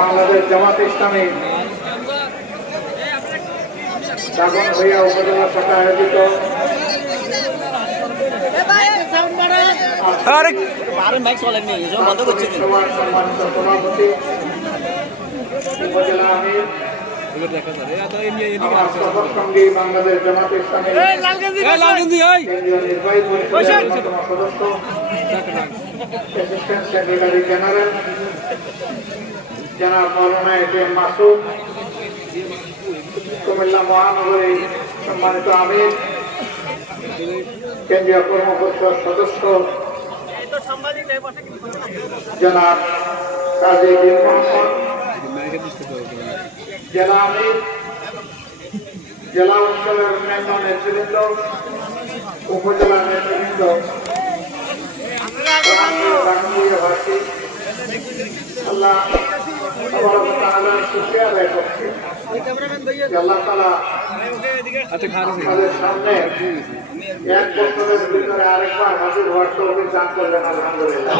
বাংলাদেশ জামাত ইসলামী দাগনভূঞা উপজেলা শাখা আয়োজিত সভার সম্মানিত সভাপতি উপজেলা আমির সঙ্গী বাংলাদেশ জামাত ইসলামী কেন্দ্রীয় নির্বাহী পরিষদের অন্যতম সদস্য অ্যাসিস্ট্যান্ট সেক্রেটারি জেনারেল জনাব মৌলানা এটিএম মাসুদ, কুমিল্লা মহানগরী সম্মানিত আমির, কেন্দ্রীয় কর্ম পরিষদ সদস্য জনাব কাজী বিন মোহাম্মদ, জেলা আমির, জেলা অঞ্চলের অন্যান্য নেতৃবৃন্দ, উপজেলা নেতৃবৃন্দ, ভাষী আল্লাহ শুকরিয়া আদায় করছি। আল্লাহ তাআলা আমাদের সামনে এক বছরের ভিতরে আরেকবার হাজির হওয়ার তৌফিক দান করলেন, আলহামদুলিল্লাহ।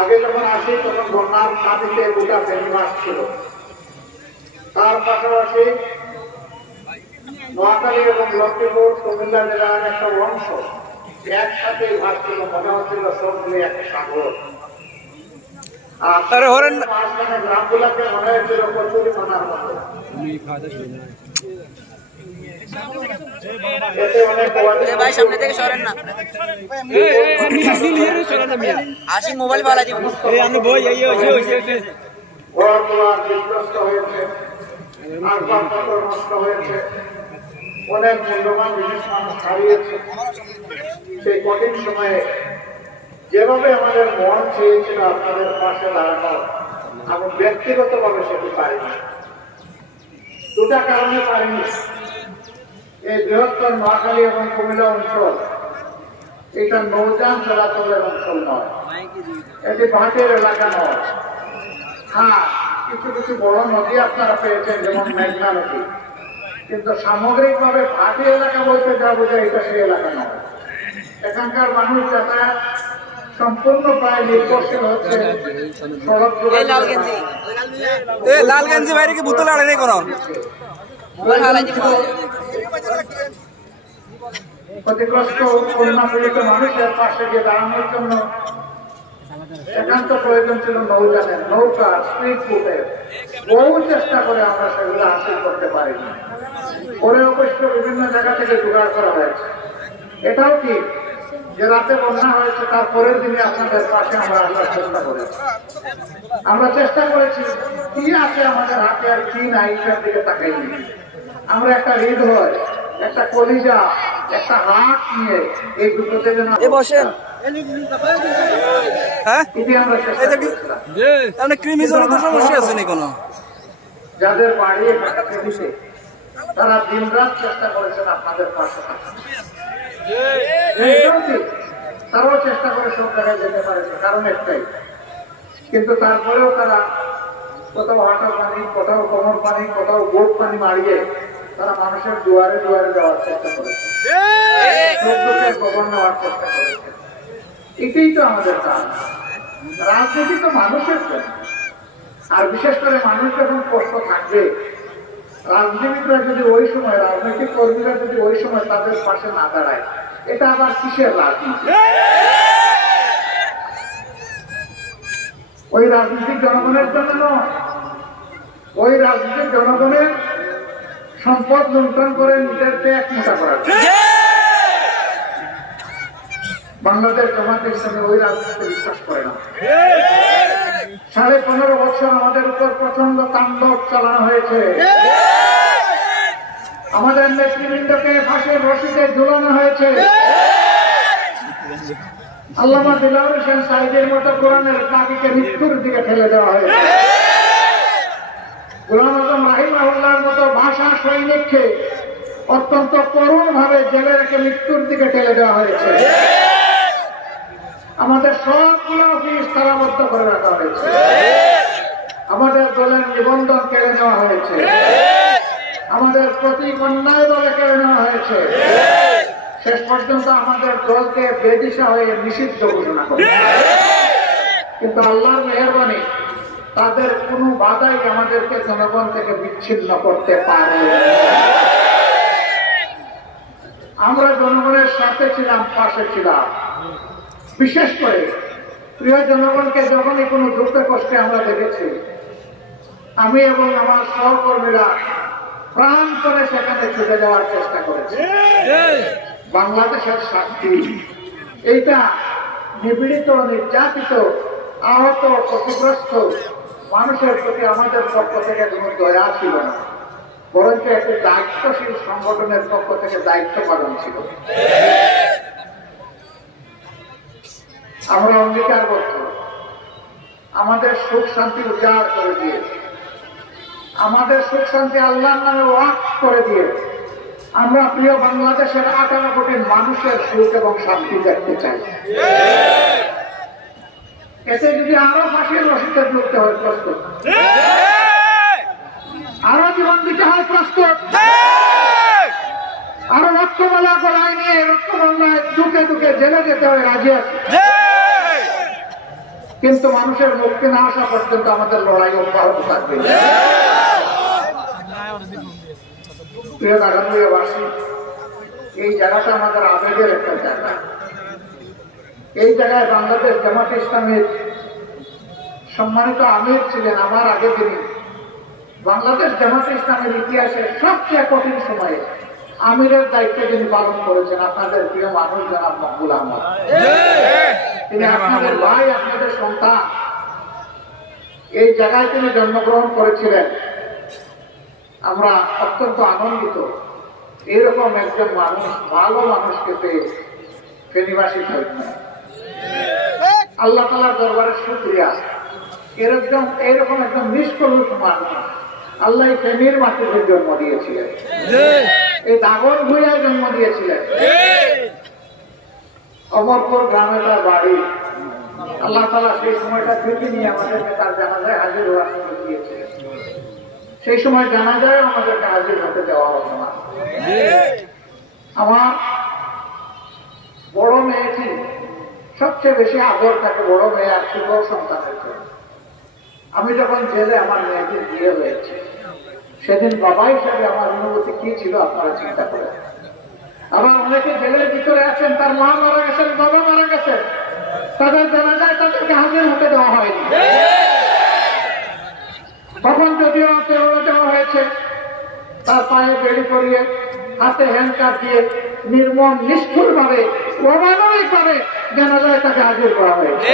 আগে যখন আসি তখন বন্যার পানিতে গোটা ফেনীমাস ছিল, তার পাশাপাশি নোয়াখালী এবং লক্ষ্মীপুর কুমিল্লা জেলার একটা অংশ একসাথে ভাসছিল, মনে হচ্ছিল সব মিলে একটা সাগর। মাঝখানে গ্রামগুলাকে মনে হয়েছিল কচুরি মানার মতো। অনেক মূল্যবান জিনিস মানুষ হারিয়েছে। সেই কঠিন সময়ে যেভাবে আমাদের মন চেয়েছিল আপনাদের পাশে দাঁড়ানো, আমি ব্যক্তিগতভাবে সেটি পারিনি। দুটা কারণে পারিনি। এই বৃহত্তর নোয়াখালী এবং কুমিল্লা অঞ্চল এটা নৌযান চলাচলের অঞ্চল নয়, এটি ভাটের এলাকা নয়। হ্যাঁ, কিছু কিছু বড় নদী আপনারা পেয়েছেন, যেমন মেঘনা নদী, কিন্তু সামগ্রিকভাবে ভাটি এলাকা বলতে যা বোঝায় এটা সেই এলাকা নয়। এখানকার মানুষ যাতায়াত সম্পূর্ণ প্রায় নির্ভরশীল হচ্ছে সড়ক লালগঞ্জি বাইরে কি বুতল আড়ে করো ক্ষতিগ্রস্ত বন্যা পীড়িত মানুষের পাশে গিয়ে দাঁড়ানোর জন্য একান্ত প্রয়োজন ছিল নৌযানের, নৌকা, স্পিড বোটের। বহু চেষ্টা করে আমরা সেগুলো হাসিল করতে পারিনি। পরে অবশ্য বিভিন্ন জায়গা থেকে জোগাড় করা হয়েছে। এটাও কি যে রাতে বন্যা হয়েছে তার পরের দিনে আপনাদের পাশে আমরা আসার চেষ্টা করেছি। আমরা চেষ্টা করেছি কি আছে আমাদের হাতে আর কি নাই সেটার দিকে তাকাইনি। আমরা একটা হৃদয়, একটা কলিজা, একটা হাত নিয়ে এই দুটোতে যেন বসেন যাদের বাড়ি দিতে তারা দিন রাত চেষ্টা করেছেন আপনাদের পাশে থাকা। তারাও চেষ্টা করে সব জায়গায় যেতে পারেছে, কারণ একটাই। কিন্তু তারপরেও তারা কোথাও হাঁটা পানি, কোথাও কোমর পানি, কোথাও বুক পানি মারিয়ে তারা মানুষের দুয়ারে দুয়ারে যাওয়ার চেষ্টা করেছে, খবর নেওয়ার চেষ্টা করেছে। এটাই তো আমাদের কাজ। রাজনীতি তো মানুষের জন্য, আর বিশেষ করে মানুষ যখন কষ্ট থাকবে, রাজনীতিকরা যদি ওই সময়, রাজনৈতিক কর্মীরা যদি ওই সময় তাদের পাশে না দাঁড়ায়, এটা আবার কিসের রাজনীতি? ওই রাজনীতি জনগণের জন্য নয়, ওই রাজনীতি জনগণের সম্পদ লুণ্ঠন করে নিজেরকে এক মোটা করার। বাংলাদেশ জামাত ইসলামী ওই রাজনীতিতে বিশ্বাস করে না। 15.5 বছর আমাদের উপর প্রচন্ড তাণ্ডব চালানো হয়েছে। আমাদের নেতৃবৃন্দকে ফাঁসির রশিতে ঝুলানো হয়েছে। আল্লামা দিলওয়ার হোসেন সাঈদীর মতো কোরআনের পাখিকে মৃত্যুর দিকে ঠেলে দেওয়া হয়েছে। গোলাম আজম রাহিমাহুল্লাহর মতো ভাষা সৈনিককে অত্যন্ত করুণ ভাবে জেলে রেখে মৃত্যুর দিকে ঠেলে দেওয়া হয়েছে। আমাদের সবগুলো অফিস তালাবদ্ধ করে রাখা হয়েছে। আমাদের দলের নিবন্ধন কেড়ে নেওয়া হয়েছে। আমাদের প্রতীক অন্যায় দলে কেড়ে নেওয়া হয়েছে। শেষ পর্যন্ত আমাদের দলকে বেদিশা হয়ে নিষিদ্ধ ঘোষণা করে কিন্তু আল্লাহর মেহেরবানি তাদের কোনো বাধাই আমাদেরকে জনগণ থেকে বিচ্ছিন্ন করতে পারে। আমরা জনগণের সাথে ছিলাম, পাশে ছিলাম। বিশেষ করে প্রিয় জনগণকে যখনই কোনো দুঃখে কষ্টে আমরা দেখেছি, আমি এবং আমার সহকর্মীরা প্রাণ করে সেখানে ছুটে যাওয়ার চেষ্টা করেছি। বাংলাদেশের শান্তি এইটা নিপীড়িত, নির্যাতিত, আহত, ক্ষতিগ্রস্ত মানুষের প্রতি আমাদের পক্ষ থেকে কোনো দয়া ছিল না, বরঞ্চ একটি দায়িত্বশীল সংগঠনের পক্ষ থেকে দায়িত্ব পালন ছিল। আমরা অঙ্গীকার করত আমাদের সুখ শান্তি উজাড় করে দিয়ে, আমাদের সুখ শান্তি আল্লাহর নামে ওয়াক্ফ করে দিয়ে আমরা প্রিয় বাংলাদেশের 18 কোটি মানুষের সুখ এবং শান্তি দেখতে চাই। এতে যদি আরো ফাঁসির রশিদে ঢুকতে হয় প্রস্তুত, আরো জীবন দিতে হয় প্রস্তুত, আরো রক্তমালা গলায় নিয়ে রক্তমালায় দুকে দুকে জেলে যেতে হয় রাজি আছে। কিন্তু মানুষের মুক্তি না আসা পর্যন্ত আমাদের লড়াই অব্যাহত থাকবে। প্রিয় নাগানবাসী, এই জায়গাটা আমাদের আবেগের একটা জায়গা। এই জায়গায় বাংলাদেশ জামাত ইসলামের সম্মানিত আমির ছিলেন আমার আগে, তিনি বাংলাদেশ জামাত ইসলামের ইতিহাসের সবচেয়ে কঠিন সময়ে আমিরের দায়িত্ব যিনি পালন করেছেন, আপনাদের প্রিয় মানুষ জনাব মকবুল আহমদ। তিনি আপনাদের ভাই, আপনাদের সন্তান। এই জায়গায় তিনি জন্মগ্রহণ করেছিলেন। আমরা অত্যন্ত আনন্দিত এরকম একজন মানুষ, ভালো মানুষকে পেয়ে ফেনীবাসী থাকবেন। আল্লাহ তাআলার দরবারে শুকরিয়া, এরকম একজন নিষ্কলুষ মানুষ আল্লাহ ফেনীর মাটিতে জন্ম দিয়েছিলেন, এই দাগর ভুঁইয়ায় জন্ম দিয়েছিলেন। অমরপুর গ্রামে তার বাড়ি। আল্লাহ তাআলা সেই সময়টা থেকে নিয়ে আমাদেরকে তার জানাজায় হাজির হওয়ার সুযোগ দিয়েছিলেন। সেই সময় জানাজায় আমাদেরকে হাজির হতে দেওয়া হতো না। আমার বড় মেয়েটি সবচেয়ে বেশি আদর থাকে বড় মেয়ে আর ছোট সন্তানের জন্য। আমি যখন জেলে আমার মেয়েটির বিয়ে হয়েছে, সেদিন বাবা হিসাবে আমার অনুভূতি কি ছিল আপনারা চিন্তা করেন। আবার অনেকে জেলের ভিতরে আছেন, তার মা মারা গেছেন, বাবা মারা গেছেন, তাদের জানাজায় তাদেরকে হাজির হতে দেওয়া হয়নি। তখন যদিও দেওয়া হয়েছে, তার পায়ে বেড়ি করিয়ে, হাতে হ্যান্ডকাপ দিয়ে নির্মম নিষ্ঠুর ভাবে, অমানবিক ভাবে জানাজায় তাকে হাজির করা হয়েছে।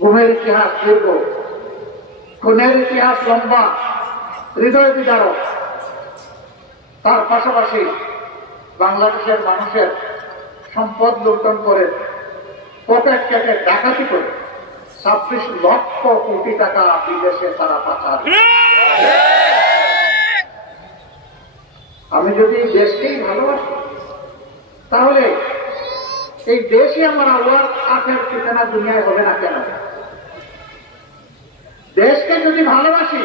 ঘুমের ইতিহাস দীর্ঘ, খুনের ইতিহাস লম্বা, হৃদয় বিদারক। তার পাশাপাশি বাংলাদেশের মানুষের সম্পদ লুণ্ঠন করে, পকেট কেটে ডাকাতি করে 26 লক্ষ কোটি টাকা বিদেশে তারা পাচার। আমি যদি দেশকেই ভালোবাসি, তাহলে এই দেশই আমার আল্লাহর আখের ঠিকানা দুনিয়ায় হবে না কেন? দেশকে যদি ভালোবাসি,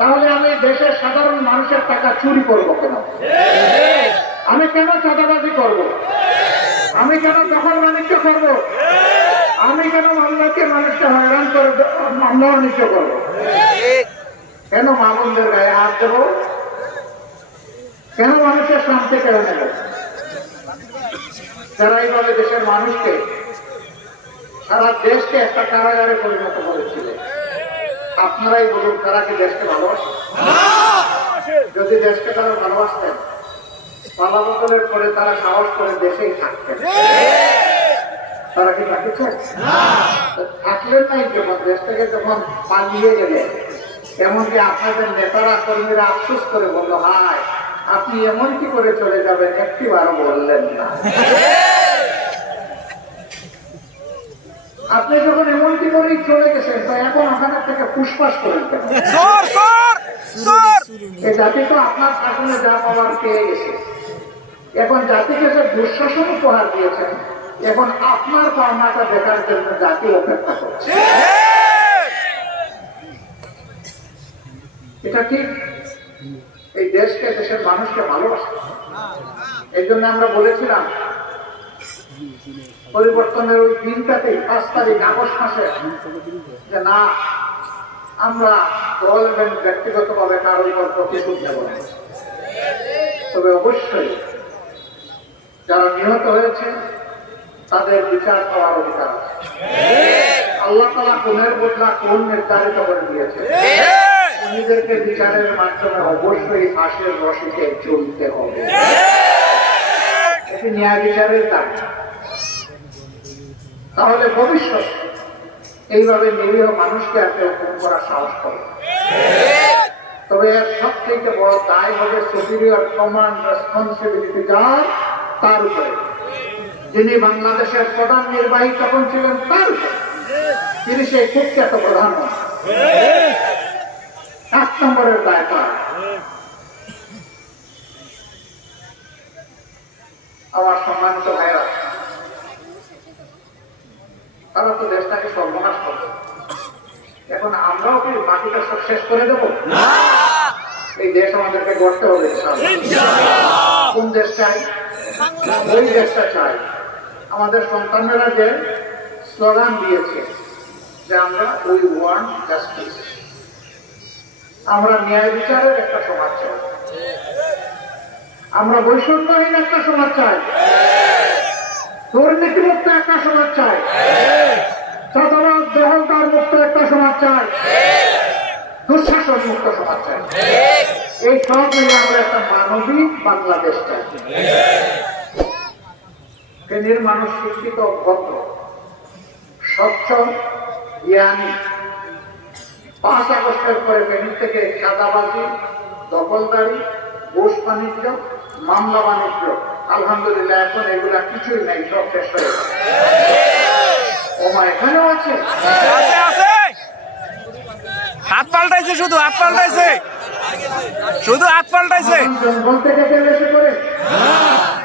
তাহলে আমি দেশের সাধারণ মানুষের টাকা চুরি করবো কেন? আমি কেন চাঁদাবাজি করব? আমি কেন দখল বাণিজ্য করব? আমি কেন মানুষকে হয়রান করে মামলা বাণিজ্য করবো? কেন মা বোনদের গায়ে হাত দেব? কেন মানুষের শান্তি কেড়ে নেব? যারা এইভাবে দেশের মানুষকে, সারা দেশকে একটা কারাগারে পরিণত করেছিল, আপনারাই বলুন, তারা কি দেশকে ভালোবাসে? যদি দেশকে তারা ভালোবাসতেন, পালা বদলের পরে তারা সাহস করে দেশেই থাকতেন। তারা কি থাকছেন? থাকলেন নাই। যখন দেশ থেকে যখন পালিয়ে গেলেন, এমনকি আপনাদের নেতারা কর্মীরা আফসোস করে বলল, হায়, আপনি এমন কি করে চলে যাবেন, একটিবারও বললেন না। আপনি যখন এমন কি করেই চলে গেছেন, তো এখন ওখানে থেকে পুষ্পাস করেন কেন? এই জাতি তো আপনার শাসনে যা পাওয়ার পেয়ে গেছে। এখন জাতিকে যে দুঃশাসন উপহার দিয়েছেন, এখন আপনার পাওনাটা দেখার জন্য জাতি অপেক্ষা করছে। এটা ঠিক। এই দেশকে, দেশের মানুষকে ভালোবাসে। এই জন্য আমরা বলেছিলাম পরিবর্তনের ওই দিনটাতেই 5 তারিখ আগস্ট মাসে যে না, আমরা দল এবং ব্যক্তিগতভাবে কারোর উপর প্রতিশোধ নেব না। তবে অবশ্যই যারা নিহত হয়েছে তাদের বিচার পাওয়ার অধিকার আছে। আল্লাহ তাআলা কোনের বদলা কোন নির্ধারিত করে দিয়েছে। নিজেদেরকে বিচারের মাধ্যমে অবশ্যই ফাঁসের রশিতে চলতে হবে। এটি ন্যায় বিচারের দাবি। তাহলে ভবিষ্যৎ এইভাবে নিরীহ মানুষকে আর কেউ খুন করার সাহস করে। তবে এর সব থেকে বড় দায় হবে সুপিরিয়র কমান্ড রেসপন্সিবিলিটি যার, তার উপরে। যিনি বাংলাদেশের প্রধান নির্বাহী তখন ছিলেন তার উপরে। তিনি সেই কুখ্যাত প্রধানমন্ত্রী। 1 নম্বরের দায় তার। আমার সম্মানিত ভাইরা, তারা তো দেশটাকে সর্বনাশ করবে। এখন আমরাও কি বাকিটা সব শেষ করে দেব? এই দেশ আমাদেরকে গড়তে হবে। কোন দেশ চাই? ওই দেশটা চাই। আমাদের সন্তানেরা যে স্লোগান দিয়েছে যে আমরা উই ওয়ান্ট জাস্টিস, আমরা ন্যায় বিচারের একটা সমাজ চাই, আমরা বৈষম্যহীন একটা সমাজ চাই, দুর্নীতিমুক্ত একটা সমাজ চাই, চাঁদাবাজ দখলদার মুক্ত একটা সমাজ চাই, দুঃশাসন মুক্ত সমাজ চাই। এই সব মিলে আমরা একটা মানবিক বাংলাদেশ চাই। ফেনীর মানুষ শিক্ষিত, ভদ্র, স্বচ্ছ, জ্ঞানী। 5 আগস্টের পরে ফেনী থেকে চাঁদাবাজি, দখলদারি, ঘুষ বাণিজ্য, মামলা বাণিজ্য, আলহামদুলিল্লাহ এখন এগুলা কিছুই নাই, সব শেষ হয়ে গেছে। ওমা এখানেও আছে, হাত পাল্টাইছে, শুধু হাত পাল্টাইছে, শুধু হাত পাল্টাইছে। জঙ্গল থেকে কেউ এসে করে,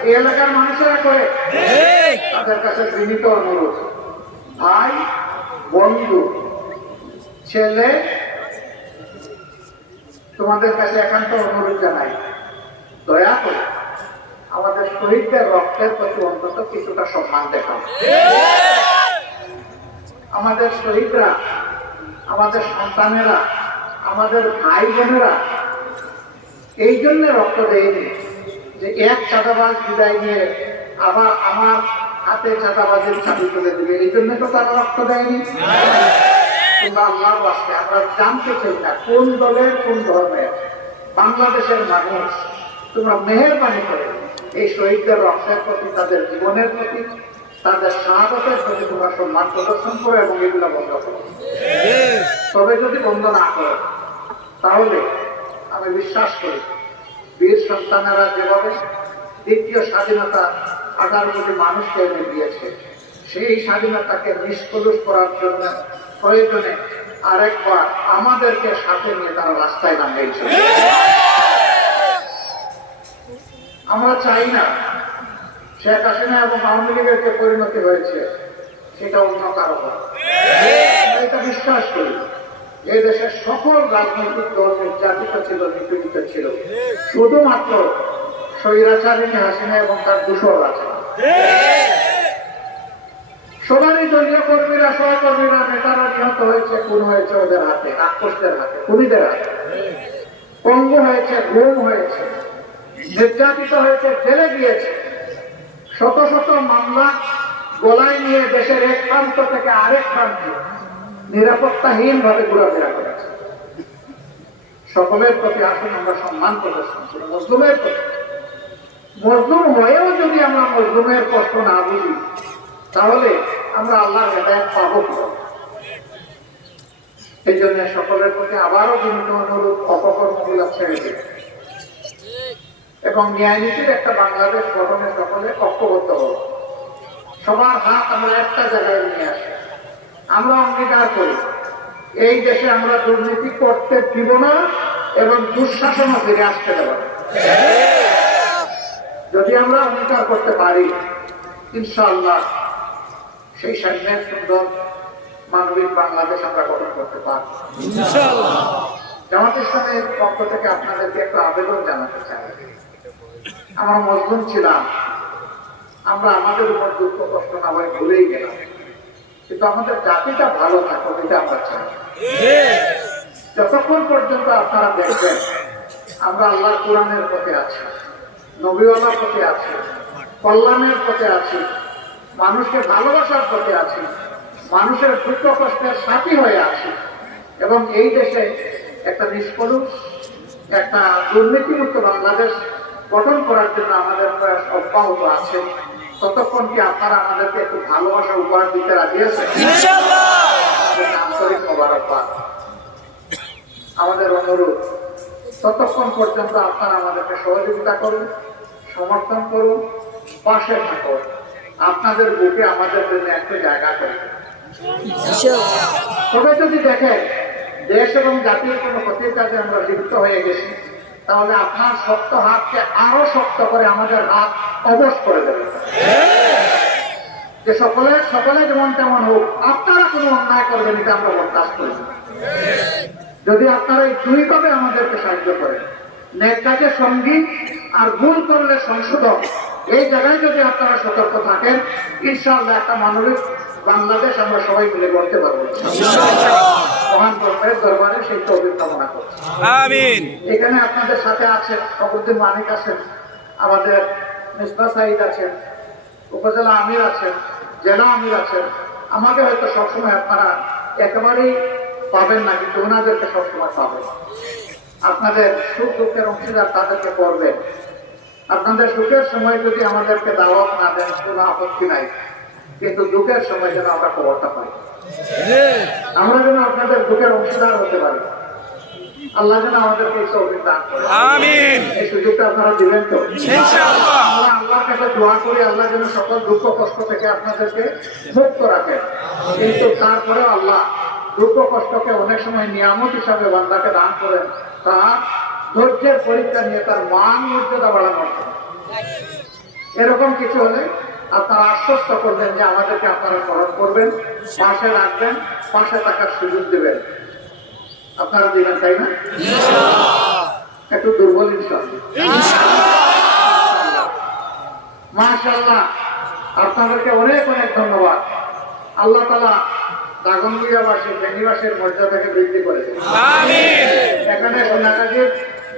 এই এলাকার মানুষেরা করে। তাদের কাছে বিনীত অনুরোধ, ভাই, বন্ধু, ছেলে, তোমাদের কাছে একান্ত অনুরোধ জানাই, দয়া করে আমাদের শহীদদের রক্তের প্রতি অন্তত কিছুটা সম্মান দেখাও। আমাদের শহীদরা, আমাদের সন্তানেরা, আমাদের ভাই বোনেরা এই জন্য রক্ত দেয়নি যে এক চাঁদাবাজ বিদায় নিয়ে আবার আমার হাতে চাঁদাবাজের চাবি তুলে দিবে, এই জন্য তো তারা রক্ত দেয়নি। তোমরা আল্লাহর ওয়াস্তে, আমরা জানতে চাই না কোন দলের কোন ধর্মের, বাংলাদেশের মানুষ, তোমরা মেহেরবানি করে এই শহীদদের রক্তের প্রতি, তাদের জীবনের প্রতি, তাদের শাহাদাতের প্রতি তোমরা সম্মান প্রদর্শন করো এবং এগুলো বন্ধ করো। তবে যদি বন্ধ না করো তাহলে আমি বিশ্বাস করি বীর সন্তানেরা যেভাবে দ্বিতীয় স্বাধীনতা 18 কোটি মানুষকে এনে দিয়েছে, সেই স্বাধীনতাকে নিষ্কলুষ করার জন্য প্রয়োজনে আরেকবার আমাদেরকে সাথে নিয়ে তারা রাস্তায় নামিয়েছে। আমরা চাই না শেখ হাসিনা এবং আওয়ামী লীগের যে পরিণতি হয়েছে সেটা অন্য কারো হয়। আমরা এটা বিশ্বাস করি এই দেশের সকল রাজনৈতিক দল নির্যাতিত ছিল, নিপীড়িত ছিল, শুধুমাত্র স্বৈরাচারিণী হাসিনা এবং তার দূষর আছে। সবারই দলীয় কর্মীরা, সহকর্মীরা, নেতারা নিহত হয়েছে, খুন হয়েছে ওদের হাতে, রাক্ষসদের হাতে, খুনিদের হাতে, পঙ্গু হয়েছে, গুম হয়েছে, নির্যাতিত হয়েছে, জেলে গিয়েছে, শত শত মামলা গলায় নিয়ে দেশের এক প্রান্ত থেকে আরেক প্রান্তে নিরাপত্তাহীন ভাবে ঘোরাফেরা করেছে। সকলের প্রতি আসুন আমরা সম্মান প্রদর্শন করি। মজলুমের প্রতি, মজলুম হয়েও যদি আমরা মজলুমের কষ্ট না বুঝি তাহলে আমরা আল্লাহর হেদায়েত পাবো কি? এই জন্য সকলের প্রতি আবারও বিনীত অনুরোধ, অপকর্মগুলো ছেড়ে দিন এবং ন্যায় নীতির একটা বাংলাদেশ গঠনে সকলে ঐক্যবদ্ধ হব। সবার হাত আমরা একটা জায়গায় নিয়ে আসি। আমরা অঙ্গীকার করি এই দেশে আমরা দুর্নীতি করতে দিব না এবং দুঃশাসনও ফিরে আসতে দেব না। যদি আমরা অঙ্গীকার করতে পারি ইনশাআল্লাহ সেই সামনের সুন্দর মানবিক বাংলাদেশ আমরা গঠন করতে পারব। জামাত ইসলামের পক্ষ থেকে আপনাদেরকে একটা আবেদন জানাতে চাই। আমরা মজলুম ছিলাম, আমরা আমাদের উপর দুঃখ কষ্ট না হয় ভুলেই গেলাম, কিন্তু আমাদের জাতিটা ভালো থাকুক এটা আমরা চাই। যতক্ষণ পর্যন্ত আপনারা দেখবেন আমরা আল্লাহর কোরআনের পথে আছি, নবীওয়ালার পথে আছি, কল্যাণের পথে আছি, মানুষকে ভালোবাসার পথে আছি, মানুষের দুঃখ কষ্টের সাথী হয়ে আছি, এবং এই দেশে একটা নিষ্কলুষ একটা দুর্নীতিমুক্ত বাংলাদেশ গঠন করার জন্য আমাদের প্রয়াস অব্যাহত আছে, ততক্ষণ কি আপনারা আমাদেরকে একটু ভালোবাসা উপহার দিতে রাজি আছেন? আন্তরিক মোবারকবাদ। আমাদের অনুরোধ, ততক্ষণ পর্যন্ত আপনারা আমাদেরকে সহযোগিতা করুন, সমর্থন করুন, পাশে থাকুন, আপনাদের বুকে আমাদের জন্য একটা জায়গা করুন। তবে যদি দেখেন দেশ এবং জাতির কোনো ক্ষতির কাজে আমরা লিপ্ত হয়ে গেছি, তাহলে আপনার শক্ত হাতকে আরো শক্ত করে আমাদের হাত অবশ করে দেবে, যে সকলে যেমন তেমন হোক, আপনারা কোনো অন্যায় করবেন এটা আমরা বরদাস্ত করি না। যদি আপনারা এই দুইভাবে আমাদেরকে সাহায্য করেন, ন্যায় কাজে সঙ্গী আর ভুল করলে সংশোধক, এই জায়গায় যদি আপনারা সতর্ক থাকেন, ইনশাআল্লাহ একটা মানবিক বাংলাদেশ আমরা সবাই মিলে গড়তে পারবো। মহান ব্রহ্মের দরবারে সেই তৌফিক কামনা করছি। আমিন। এখানে আপনাদের সাথে আছেন ফখরুদ্দিন মানিক আছেন, আমাদের মিসবাহ সাঈদ আছেন, উপজেলা আমির আছেন, জেলা আমির আছেন। আমাকে হয়তো সবসময় আপনারা একেবারেই পাবেন না, কিন্তু ওনাদেরকে সবসময় পাবেন। আপনাদের সুখ দুঃখের অংশীদার তাদেরকে করবেন। আপনাদের সুখের সময় যদি আমাদেরকে দাওয়াত না দেন কোনো আপত্তি নাই, কিন্তু দুঃখের সময় যেন আমরা খবরটা পাই, আমরা যেন আপনাদের দুঃখের অংশীদার হতে পারি। আল্লাহ যেন আমাদেরকে এই তৌফিক দান করেন। আমিন। এই সুযোগটা আপনারা দিবেন তো? ইনশাআল্লাহ। আমরা আল্লাহর কাছে দোয়া করি, আল্লাহ যেন সকল দুঃখ কষ্ট থেকে আপনাদেরকে মুক্ত রাখেন। কিন্তু তারপরে আল্লাহ দুঃখ কষ্টকে অনেক সময় নিয়ামত হিসাবে বান্দাকে দান করেন, তার ধৈর্যের পরীক্ষা নিয়ে তার মান মর্যাদা বাড়ানোর জন্য। এরকম কিছু হলে আপনারা আশ্বস্ত করবেন যে আমাদেরকে আপনারা স্মরণ করবেন, পাশে রাখবেন, পাশে থাকার সুযোগ দেবেন। আপনারা দিবেন, তাই না? একটু দুর্বল ইনশাআল্লাহ। মাশাআল্লাহ, আপনাদেরকে অনেক অনেক ধন্যবাদ। আল্লাহ তাআলা দাগনভূঞাবাসী, ফেনীবাসীর মর্যাদাকে বৃদ্ধি করেছেন। আমিন। এখানে কন্যাকাজীর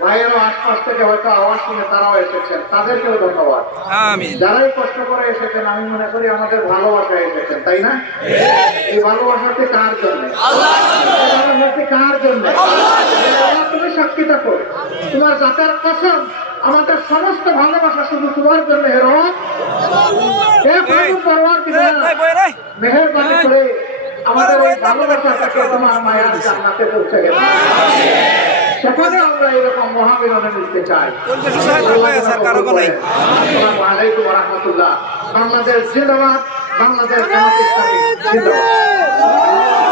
ভাইয়েরও আশপাশ থেকে হয়তো আওয়াজ শুনে তারাও এসেছেন, তাদেরকেও ধন্যবাদ। আমিন। যারাই কষ্ট করে এসেছেন, আমি মনে করি আমাদের ভালোবাসায় এসেছেন, তাই না? এই ভালোবাসাতে কার জন্য? কার জন্য? তুমি সাক্ষী থাকো, তোমার জাতের কসম, আমাদের সমস্ত ভালোবাসা শুধু তোমার জন্য। মেহেরবানি করে আমাদের এই ভালোবাসাটাকে তোমার মায়ের জান্নাতে পৌঁছে গেল, সেখানে আমরা এরকম মহামিলনে মিলতে চাই। আসসালামু আলাইকুম ওয়া রাহমাতুল্লাহ। বাংলাদেশ জিন্দাবাদ, বাংলাদেশ জামাত ইসলামী জিন্দাবাদ।